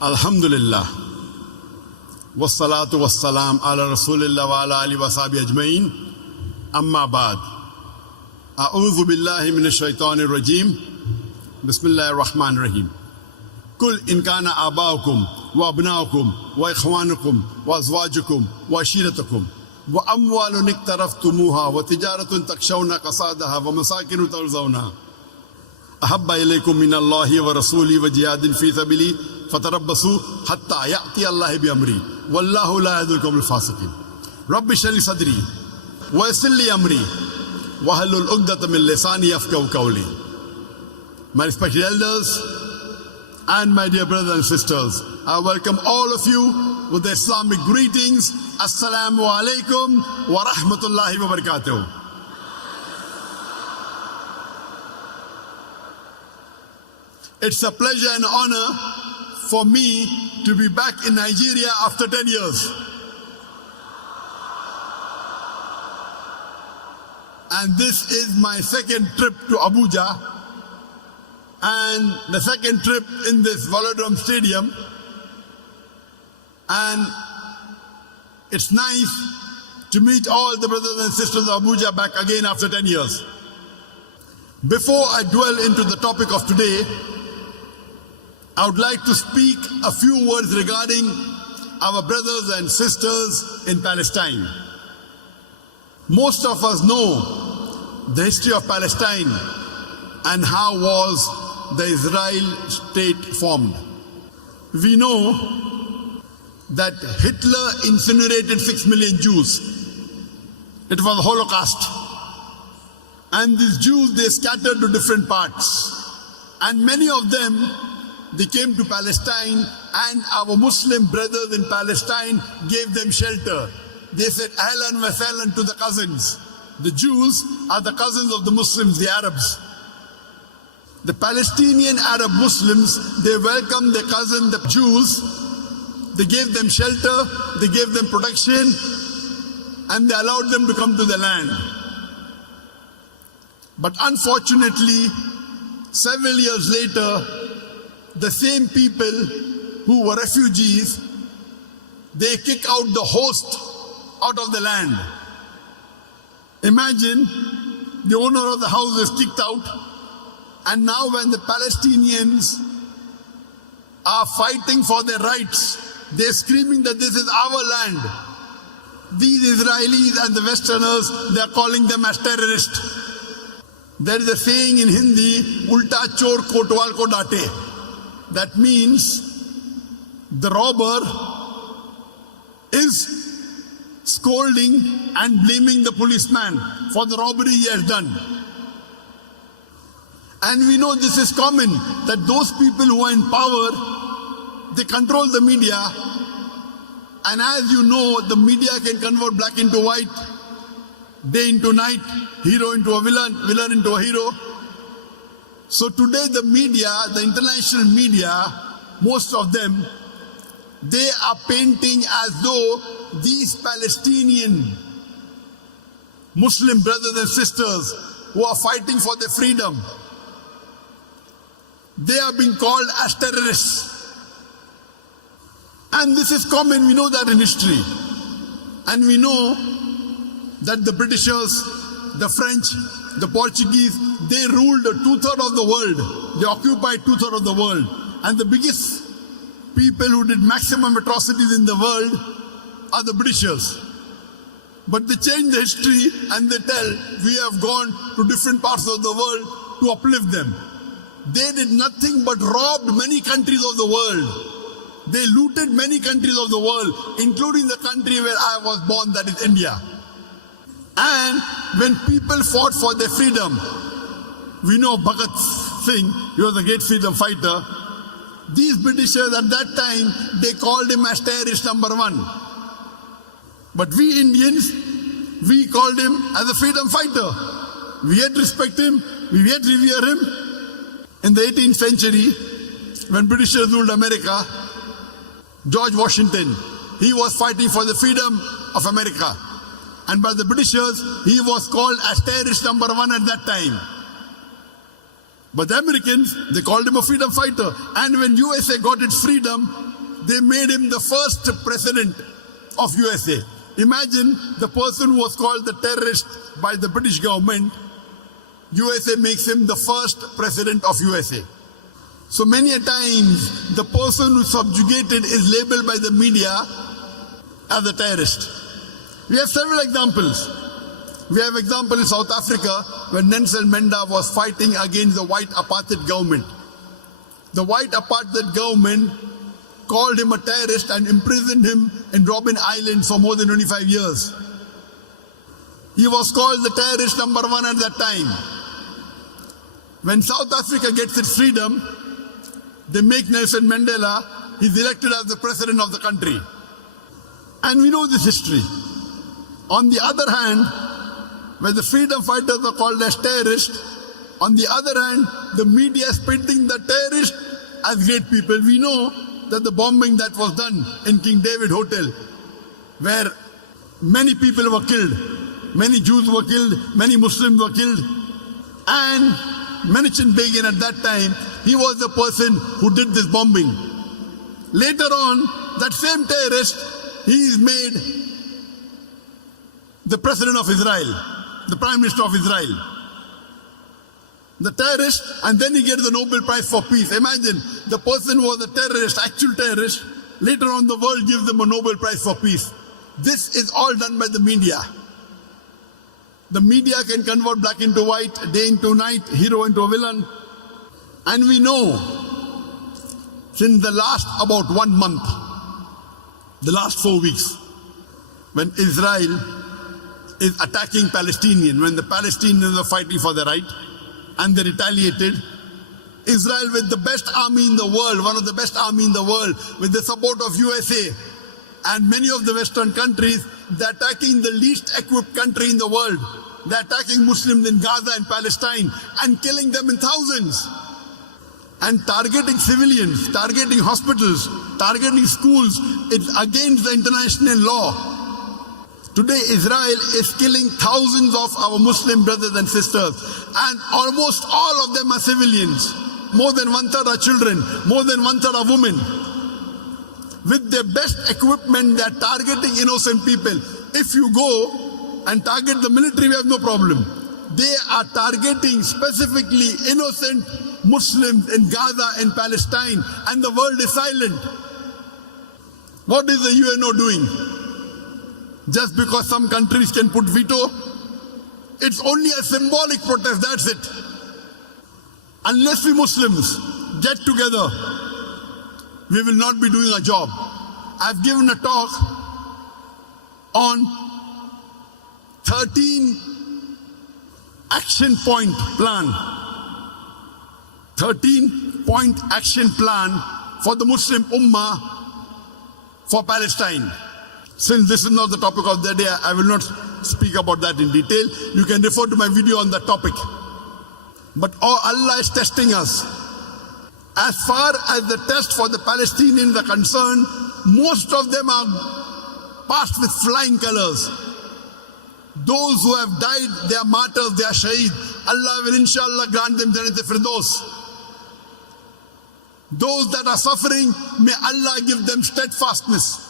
Alhamdulillah. Wassalatu wassalam ala Rasulillah wa ala alihi wa sahbihi ajma'in. Amma ba'd. A'udhu billahi minash shaitanir rajim. Bismillahir rahmanir rahim. Kul in kana aba'ukum wa abna'ukum wa ikhwanukum wa azwajukum wa ashiratukum wa amwalun iktaraftumuha wa tijaratun takshawna qasadaha wa masakinu tarzawna ahabba ilaykum min Allahi wa rasuli wa jihadin fi sabili fatarabbasu hatta ya'ti Allahi bi amri wallahu la yahdil qawmal fasiqin. Rabbi shrah li sadri wa yassir li amri wa hlul 'uqdatam min lisani yafqahu qawli. My respected elders and my dear brothers and sisters, I welcome all of you with the Islamic greetings. Assalamu alaikum wa rahmatullahi wa barakatuh. It's a pleasure and honor for me to be back in Nigeria after 10 years. And this is my second trip to Abuja and the second trip in this Velodrome Stadium. And it's nice to meet all the brothers and sisters of Abuja back again after 10 years. Before I dwell into the topic of today, I would like to speak a few words regarding our brothers and sisters in Palestine. Most of us know the history of Palestine and how was the Israel state formed. We know that Hitler incinerated 6 million Jews. It was a Holocaust. And these Jews, they scattered to different parts. And many of them, they came to Palestine, and our Muslim brothers in Palestine gave them shelter. They said, Ahlan wa sahlan to the cousins. The Jews are the cousins of the Muslims, the Arabs. The Palestinian Arab Muslims, they welcomed their cousin, the Jews. They gave them shelter, they gave them protection, and they allowed them to come to the land. But unfortunately, several years later, the same people who were refugees, they kick out the host out of the land. Imagine the owner of the house is kicked out, and now when the Palestinians are fighting for their rights, they're screaming that this is our land. These Israelis and the Westerners, they're calling them as terrorists. There is a saying in Hindi, Ulta chor kotwal ko date. That means the robber is scolding and blaming the policeman for the robbery he has done. And we know this is common, that those people who are in power, they control the media. And as you know, the media can convert black into white, day into night, hero into a villain, villain into a hero. So today the media, the international media, most of them, they are painting as though these Palestinian Muslim brothers and sisters who are fighting for their freedom, they are being called as terrorists. And this is common, we know that in history. And we know that the Britishers, the French, the Portuguese, they ruled 2/3 of the world. They occupied 2/3 of the world. And the biggest people who did maximum atrocities in the world are the Britishers. But they changed the history and they tell, we have gone to different parts of the world to uplift them. They did nothing but robbed many countries of the world. They looted many countries of the world, including the country where I was born, that is India. And when people fought for their freedom, we know Bhagat Singh, he was a great freedom fighter. These Britishers at that time, they called him as terrorist number 1. But we Indians, we called him as a freedom fighter. We had to respect him, we had to revere him. In the 18th century, when Britishers ruled America, George Washington, he was fighting for the freedom of America. And by the Britishers, he was called as terrorist number 1 at that time. But the Americans, they called him a freedom fighter. And when USA got its freedom, they made him the first president of USA. Imagine the person who was called the terrorist by the British government. USA makes him the first president of USA. So many a times, the person who subjugated is labeled by the media as a terrorist. We have several examples. We have example in South Africa when Nelson Mandela was fighting against the white apartheid government. The white apartheid government called him a terrorist and imprisoned him in Robben Island for more than 25 years. He was called the terrorist number one at that time. When South Africa gets its freedom, they make Nelson Mandela, he's elected as the president of the country. And we know this history. On the other hand, when the freedom fighters are called as terrorists, on the other hand, the media is painting the terrorists as great people. We know that the bombing that was done in King David Hotel, where many people were killed, many Jews were killed, many Muslims were killed, and Menachem Begin at that time, he was the person who did this bombing. Later on, that same terrorist, he is made the president of Israel, the prime minister of Israel. The terrorist, and then he gets the Nobel Prize for Peace. Imagine, the person who was a terrorist, actual terrorist, later on the world gives them a Nobel Prize for Peace. This is all done by the media. The media can convert black into white, day into night, hero into a villain. And we know, since the last about 1 month, the last 4 weeks, when Israel is attacking Palestinians, when the Palestinians are fighting for their right, and they retaliated, Israel with the best army in the world, one of the best army in the world, with the support of USA and many of the Western countries, they're attacking the least equipped country in the world. They're attacking Muslims in Gaza and Palestine and killing them in thousands. And targeting civilians, targeting hospitals, targeting schools, it's against the international law. Today, Israel is killing thousands of our Muslim brothers and sisters, and almost all of them are civilians. More than 1/3 are children, more than 1/3 are women. With their best equipment, they are targeting innocent people. If you go and target the military, we have no problem. They are targeting specifically innocent Muslims in Gaza and Palestine, and the world is silent. What is the UNO doing? Just because some countries can put veto, it's only a symbolic protest, that's it. Unless we Muslims get together, we will not be doing our job. I've given a talk on 13 action point plan. 13-point action plan for the Muslim Ummah for Palestine. Since this is not the topic of the day, I will not speak about that in detail. You can refer to my video on that topic. But Allah is testing us. As far as the test for the Palestinians are concerned, most of them are passed with flying colors. Those who have died, they are martyrs, they are shaheed. Allah will inshallah grant them Jannat al-Firdaus. Those that are suffering, may Allah give them steadfastness.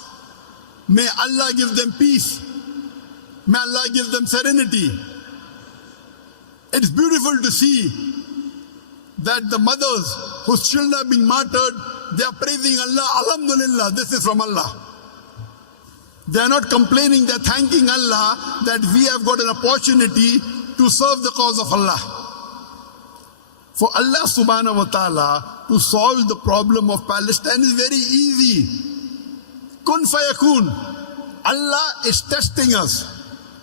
May Allah give them peace. May Allah give them serenity. It's beautiful to see that the mothers whose children are being martyred, they are praising Allah. Alhamdulillah, this is from Allah. They are not complaining, they are thanking Allah that we have got an opportunity to serve the cause of Allah. For Allah subhanahu wa ta'ala to solve the problem of Palestine is very easy. Kun fayakun. Allah is testing us.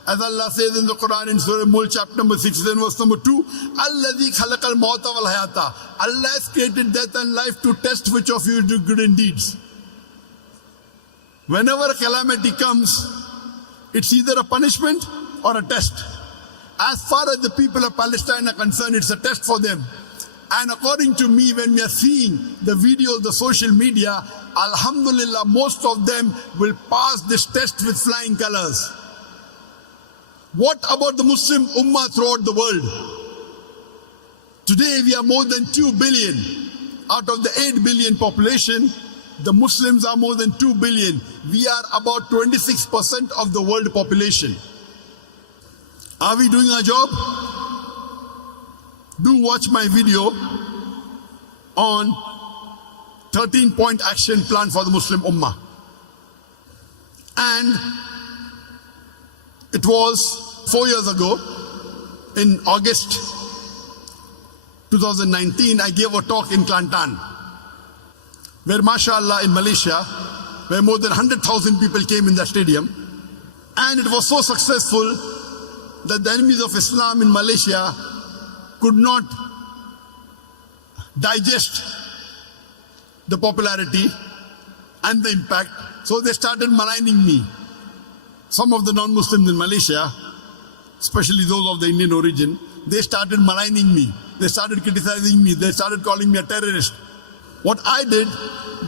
As Allah says in the Quran in Surah Mulk chapter number 6 and verse number 2, Alladhi khalaqal mauta wal hayata. Allah has created death and life to test which of you do good deeds. Whenever a calamity comes, it's either a punishment or a test. As far as the people of Palestine are concerned, it's a test for them. And according to me, when we are seeing the videos, the social media, alhamdulillah, most of them will pass this test with flying colors. What about the Muslim Ummah throughout the world? Today we are more than 2 billion. Out of the 8 billion population, the Muslims are more than 2 billion. We are about 26% of the world population. Are we doing our job? Do watch my video on 13-point action plan for the Muslim Ummah. And it was 4 years ago, in August 2019, I gave a talk in Kelantan, where mashallah in Malaysia, where more than 100,000 people came in that stadium. And it was so successful that the enemies of Islam in Malaysia could not digest the popularity and the impact. So they started maligning me. Some of the non-Muslims in Malaysia, especially those of the Indian origin, they started maligning me. They started criticizing me. They started calling me a terrorist. What I did,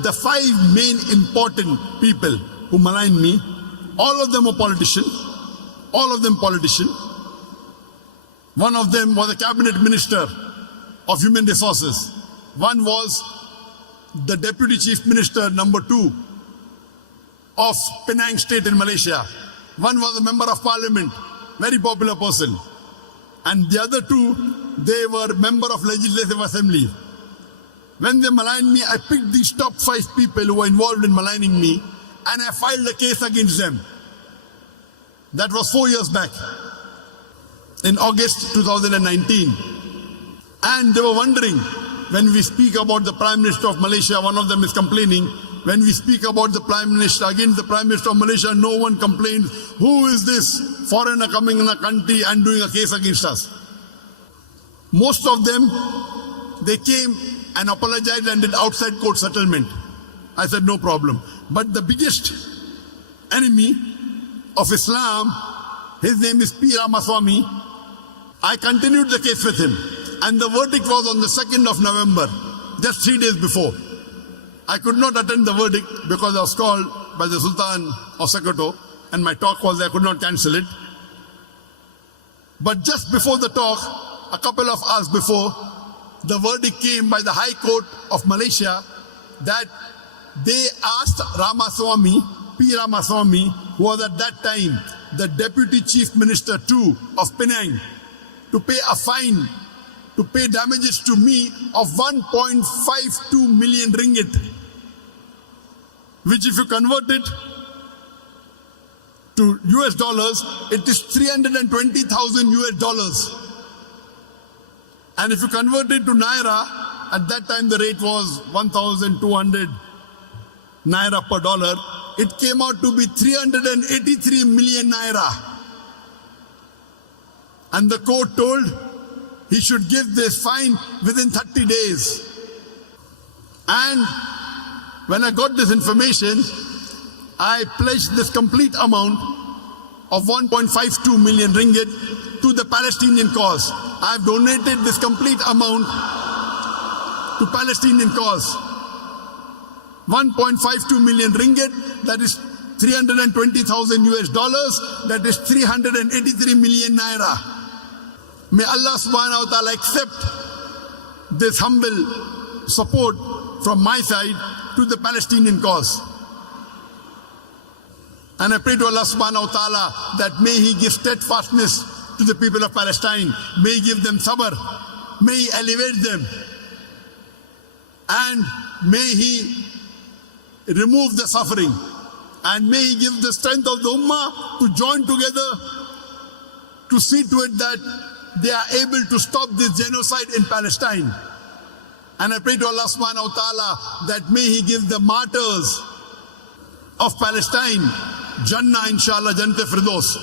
the 5 main important people who maligned me, all of them were politicians. All of them politicians. One of them was a cabinet minister of human resources. One was the deputy chief minister number 2 of Penang state in Malaysia. One was a member of parliament, very popular person. And the other 2, they were member of legislative assembly. When they maligned me, I picked these top 5 people who were involved in maligning me, and I filed a case against them. That was 4 years back, in August 2019. And they were wondering, when we speak about the Prime Minister of Malaysia, one of them is complaining. When we speak about the Prime Minister, against the Prime Minister of Malaysia, no one complains. Who is this foreigner coming in a country and doing a case against us? Most of them, they came and apologized and did outside court settlement. I said, no problem. But the biggest enemy of Islam, his name is P. Ramaswamy. I continued the case with him. And the verdict was on the 2nd of November, just 3 days before. I could not attend the verdict because I was called by the Sultan of Sokoto, and my talk was I could not cancel it. But just before the talk, a couple of hours before, the verdict came by the High Court of Malaysia that they asked Ramaswamy, P. Ramaswamy, who was at that time the Deputy Chief Minister 2 of Penang, to pay a fine, to pay damages to me of 1.52 million ringgit, which if you convert it to US dollars, it is 320,000 US dollars. And if you convert it to Naira, at that time the rate was 1,200 Naira per dollar, it came out to be 383 million Naira. And the court told he should give this fine within 30 days. And when I got this information, I pledged this complete amount of 1.52 million ringgit to the Palestinian cause. I've donated this complete amount to Palestinian cause. 1.52 million ringgit, that is 320,000 US dollars, that is 383 million Naira. May Allah subhanahu wa ta'ala accept this humble support from my side to the Palestinian cause. And I pray to Allah subhanahu wa ta'ala that may He give steadfastness to the people of Palestine. May He give them sabr. May He elevate them. And may He remove the suffering. And may He give the strength of the Ummah to join together to see to it that they are able to stop this genocide in Palestine. And I pray to Allah subhanahu wa ta'ala that may He give the martyrs of Palestine Jannah, inshallah, Jannat Firdaus.